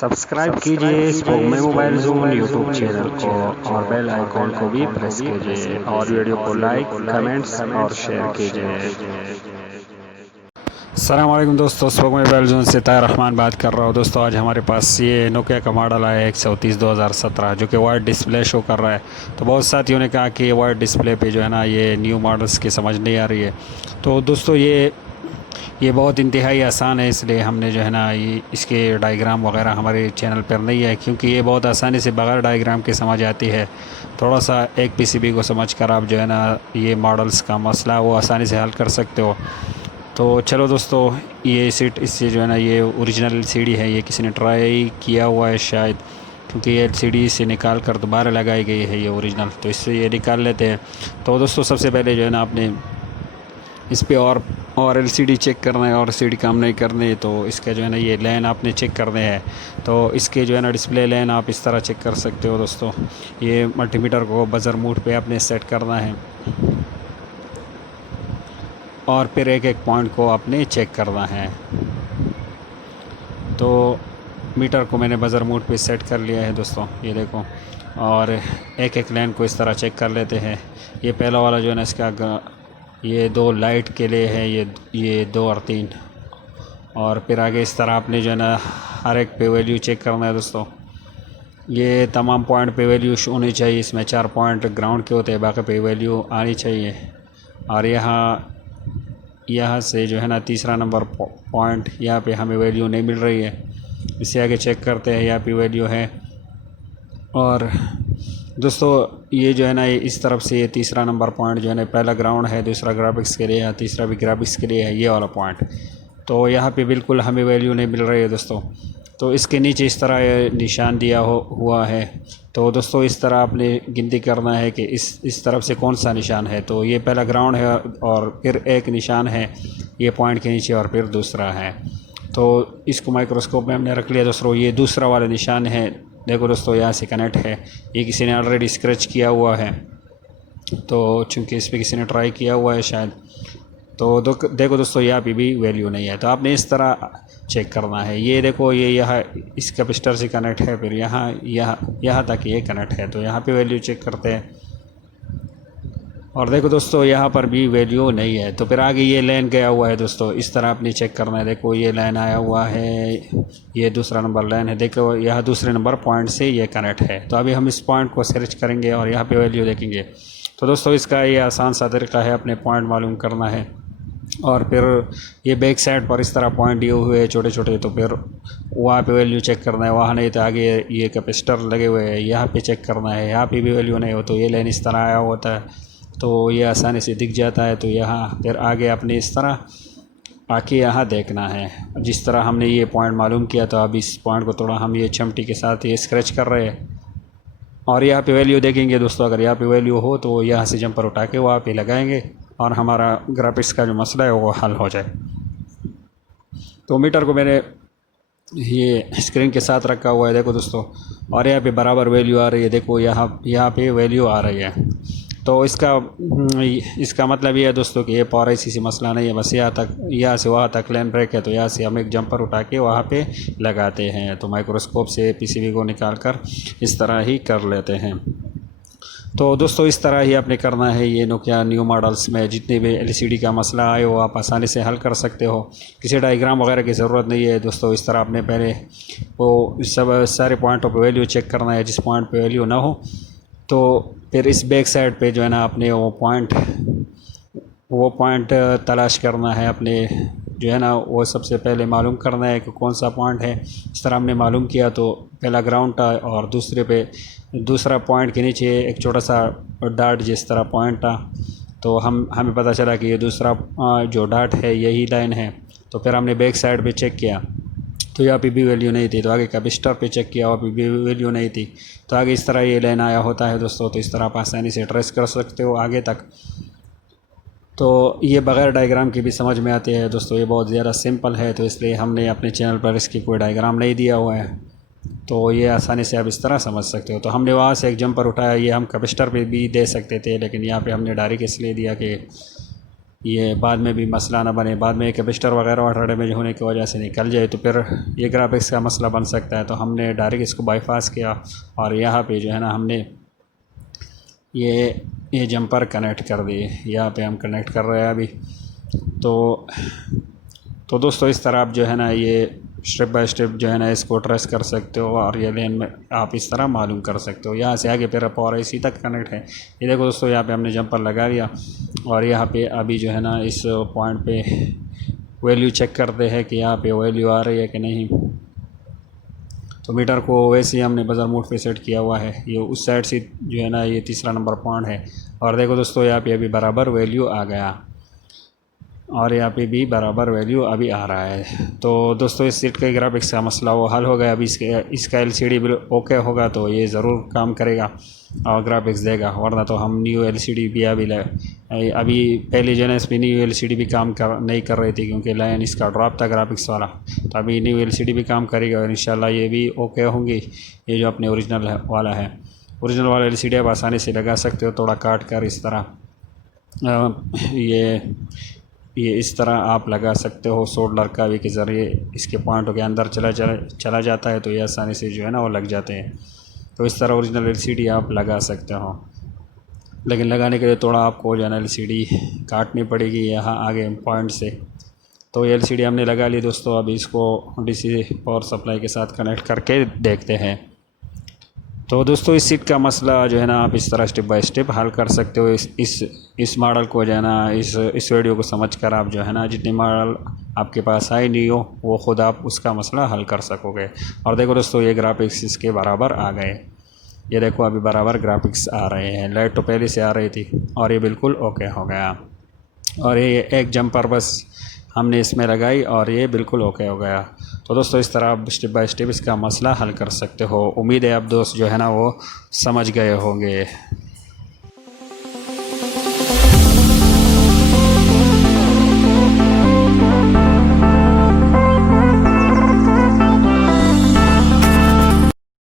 Subscribe कीजिए स्पोकमे mobile zone YouTube channel को और बेल आइकॉन को भी प्रेस कीजिए और वीडियो को लाइक, कमेंट्स और शेयर कीजिए। अस्सलाम वालेकुम दोस्तों, स्पोकमे मोबाइल ज़ोन से ताहिर रहमान बात कर रहा हूँ। दोस्तों आज हमारे पास ये नोकिया का मॉडल आया है 130 2017 जो कि वाइड डिस्प्ले शो कर रहा है। तो बहुत साथियों ने कहा कि ये वाइड डिस्प्ले पे जो है ना ये न्यू मॉडल्स की समझ नहीं आ रही है। तो दोस्तों ये बहुत इंतहाई आसान है, इसलिए हमने जो है ना ये इसके डायग्राम वगैरह हमारे चैनल पर नहीं है, क्योंकि ये बहुत आसानी से बग़ैर डायग्राम के समझ आती है। थोड़ा सा एक पीसीबी को समझकर आप जो है ना ये मॉडल्स का मसला वो आसानी से हल कर सकते हो। तो चलो दोस्तों, ये सीट इससे जो है ना ये ओरिजिनल एलसीडी है, ये किसी ने ट्राई किया हुआ है शायद, क्योंकि ये एलसीडी से निकाल कर दोबारा लगाई गई है ये ओरिजिनल, तो इससे ये निकाल लेते हैं। तो दोस्तों सबसे पहले जो है ना आपने इस पे और एलसीडी चेक करना है और एलसीडी काम नहीं करनी, तो इसका जो है ना ये लाइन आपने चेक करने हैं। तो इसके जो है ना डिस्प्ले लाइन आप इस तरह चेक कर सकते हो दोस्तों। ये मल्टीमीटर को बज़र मोड पे आपने सेट करना है और फिर एक एक पॉइंट को आपने चेक करना है। तो मीटर को मैंने बज़र मोड पे सेट कर लिया है दोस्तों, ये देखो, और एक एक लाइन को इस तरह चेक कर लेते हैं। ये पहला वाला जो है ना इसका ये 2 लाइट के लिए है, ये 2 और 3, और फिर आगे इस तरह आपने जो है ना हर एक पे वैल्यू चेक करना है दोस्तों। ये तमाम पॉइंट पे वैल्यू होनी चाहिए, इसमें 4 पॉइंट ग्राउंड के होते हैं, बाकी पे वैल्यू आनी चाहिए। और यहाँ से जो है ना तीसरा नंबर पॉइंट, यहाँ पे हमें वैल्यू नहीं मिल रही है, इससे आगे चेक करते हैं, यहाँ पे वैल्यू है। और दोस्तों ये जो है ना ये इस तरफ से ये तीसरा नंबर पॉइंट जो है ना, पहला ग्राउंड है, दूसरा ग्राफिक्स के लिए है, तीसरा भी ग्राफिक्स के लिए है, ये वाला पॉइंट। तो यहाँ पे बिल्कुल हमें वैल्यू नहीं मिल रही है दोस्तों। तो इसके नीचे इस तरह ये निशान दिया हुआ है। तो दोस्तों इस तरह आपने गिनती करना है कि इस तरफ से कौन सा निशान है। तो ये पहला ग्राउंड है और फिर एक निशान है ये पॉइंट के नीचे और फिर दूसरा है। तो इसको माइक्रोस्कोप में हमने रख लिया दोस्तों। ये दूसरा वाला निशान है, देखो दोस्तों यहाँ से कनेक्ट है, ये किसी ने ऑलरेडी स्क्रैच किया हुआ है, तो चूँकि इस पर किसी ने ट्राई किया हुआ है शायद। तो देखो दोस्तों यहाँ पे भी वैल्यू नहीं है, तो आपने इस तरह चेक करना है। ये देखो ये यहाँ इस कैपेसिटर से कनेक्ट है, फिर यहाँ तक ये कनेक्ट है, तो यहाँ पे वैल्यू चेक करते हैं। और देखो दोस्तों यहाँ पर भी वैल्यू नहीं है, तो फिर आगे ये लाइन गया हुआ है दोस्तों, इस तरह आपने चेक करना है। देखो ये लाइन आया हुआ है, ये दूसरा नंबर लाइन है, देखो यहाँ दूसरे नंबर पॉइंट से ये कनेक्ट है। तो अभी हम इस पॉइंट को सर्च करेंगे और यहाँ पे वैल्यू देखेंगे। तो दोस्तों इसका ये आसान सा तरीका है, अपने पॉइंट मालूम करना है। और फिर ये बैक साइड पर इस तरह पॉइंट दिए हुए हैं छोटे छोटे, तो फिर वहाँ पे वैल्यू चेक करना है। वहाँ नहीं तो आगे ये कैपेसिटर लगे हुए हैं, यहाँ पे चेक करना है, यहाँ पे भी वैल्यू नहीं हो तो ये लाइन इस तरह आया होता है, तो ये आसानी से दिख जाता है। तो यहाँ फिर आगे आपने इस तरह आके यहाँ देखना है, जिस तरह हमने ये पॉइंट मालूम किया। तो अब इस पॉइंट को थोड़ा हम ये चिमटी के साथ ये स्क्रैच कर रहे हैं और यहाँ पे वैल्यू देखेंगे दोस्तों। अगर यहाँ पे वैल्यू हो तो यहाँ से जंपर उठा के वहाँ पे लगाएंगे और हमारा ग्राफिक्स का जो मसला है वो हल हो जाए। तो मीटर को मैंने ये स्क्रीन के साथ रखा हुआ है, देखो दोस्तों, और यहाँ पे बराबर वैल्यू आ रही है, देखो यहाँ पे वैल्यू आ रही है। तो इसका मतलब ये है दोस्तों कि ये पावर ऐसी मसला नहीं है, बस यहाँ से वहाँ तक लाइन ब्रेक है। तो यहाँ से हम एक जंपर उठा के वहाँ पे लगाते हैं, तो माइक्रोस्कोप से पीसीबी को निकाल कर इस तरह ही कर लेते हैं। तो दोस्तों इस तरह ही आपने करना है। ये नोकिया न्यू मॉडल्स में जितने भी एलसीडी का मसला आए वो आप आसानी से हल कर सकते हो, किसी डायग्राम वगैरह की ज़रूरत नहीं है दोस्तों। इस तरह आपने पहले वो सारे पॉइंटों पे वैल्यू चेक करना है, जिस पॉइंट पे वैल्यू ना हो तो फिर इस बैक साइड पे जो है ना आपने वो पॉइंट तलाश करना है, अपने जो है ना वो सबसे पहले मालूम करना है कि कौन सा पॉइंट है। इस तरह हमने मालूम किया, तो पहला ग्राउंड था और दूसरा पॉइंट के नीचे एक छोटा सा डाट जिस तरह पॉइंट था, तो हमें पता चला कि ये दूसरा जो डाट है यही लाइन है। तो फिर हमने बैक साइड पे चेक किया तो यहाँ पे भी वैल्यू नहीं थी, तो आगे कैपेसिटर पे चेक किया वहाँ पे भी वैल्यू नहीं थी। तो आगे इस तरह ये लाइन आया होता है दोस्तों। तो इस तरह आप आसानी से ट्रेस कर सकते हो आगे तक। तो ये बग़ैर डायग्राम की भी समझ में आती है दोस्तों, ये बहुत ज़्यादा सिंपल है, तो इसलिए हमने अपने चैनल पर इसकी कोई डायग्राम नहीं दिया हुआ है। तो ये आसानी से आप इस तरह समझ सकते हो। तो हमने वहाँ से एक जंपर उठाया, ये हम कैपेसिटर पे भी दे सकते थे, लेकिन यहाँ पे हमने डायरेक्ट इसलिए दिया कि ये बाद में भी मसला ना बने, बाद में एक कैपेसिटर वगैरह वाटर डैमेज होने की वजह से निकल जाए तो फिर ये ग्राफिक्स का मसला बन सकता है। तो हमने डायरेक्ट इसको बाईपास किया और यहाँ पे जो है ना हमने ये जंपर कनेक्ट कर दिए। यहाँ पे हम कनेक्ट कर रहे हैं अभी। तो दोस्तों इस तरह आप जो है ना ये स्टेप बाय स्टेप जो है ना इसको ट्रेस कर सकते हो और ये लेन में आप इस तरह मालूम कर सकते हो। यहाँ से आगे फिर पावर इसी तक कनेक्ट है। ये देखो दोस्तों यहाँ पे हमने जंपर लगा दिया और यहाँ पे अभी जो है ना इस पॉइंट पे वैल्यू चेक करते हैं कि यहाँ पे वैल्यू आ रही है कि नहीं। तो मीटर को वैसे ही हमने बजर मोड पे सेट किया हुआ है। ये उस साइड से जो है ना ये तीसरा नंबर पॉइंट है और देखो दोस्तों यहाँ पे अभी बराबर वैल्यू आ गया और यहाँ पे भी बराबर वैल्यू अभी आ रहा है। तो दोस्तों इस सीट के ग्राफिक्स का मसला वो हल हो गया। अभी इसका एलसीडी भी ओके होगा तो ये ज़रूर काम करेगा और ग्राफिक्स देगा, वरना तो हम न्यू एलसीडी भी अभी पहले जो है ना इस पर न्यू एलसीडी भी काम नहीं कर रही थी क्योंकि लाइन इसका ड्रॉप था ग्राफिक्स वाला। तो अभी न्यू एलसीडी भी काम करेगा और इंशाल्लाह ये भी ओके होंगी। ये जो अपने ओरिजिनल वाला है, ओरिजिनल वाला एलसीडी आप आसानी से लगा सकते हो, थोड़ा काट कर इस तरह ये इस तरह आप लगा सकते हो। सोल्डर का भी के ज़रिए इसके पॉइंटों के अंदर चला जाता है तो ये आसानी से जो है ना वो लग जाते हैं। तो इस तरह ओरिजिनल एलसीडी आप लगा सकते हो, लेकिन लगाने के लिए थोड़ा आपको जो है ना एलसीडी काटनी पड़ेगी यहाँ आगे पॉइंट से। तो ये एलसीडी हमने लगा ली दोस्तों। अभी इसको डीसी पावर सप्लाई के साथ कनेक्ट करके देखते हैं। तो दोस्तों इस सीट का मसला जो है ना आप इस तरह स्टेप बाय स्टेप हल कर सकते हो। इस मॉडल को जो है ना इस वीडियो को समझकर आप जो है ना जितने मॉडल आपके पास आए नहीं हो वो ख़ुद आप उसका मसला हल कर सकोगे। और देखो दोस्तों ये ग्राफिक्स इसके बराबर आ गए। ये देखो अभी बराबर ग्राफिक्स आ रहे हैं। लाइट तो पहले से आ रही थी और ये बिल्कुल ओके हो गया। और ये एक जंपर बस हमने इसमें लगाई और ये बिल्कुल ओके हो गया। तो दोस्तों इस तरह आप स्टेप बाय स्टेप इसका मसला हल कर सकते हो। उम्मीद है आप दोस्त जो है ना वो समझ गए होंगे।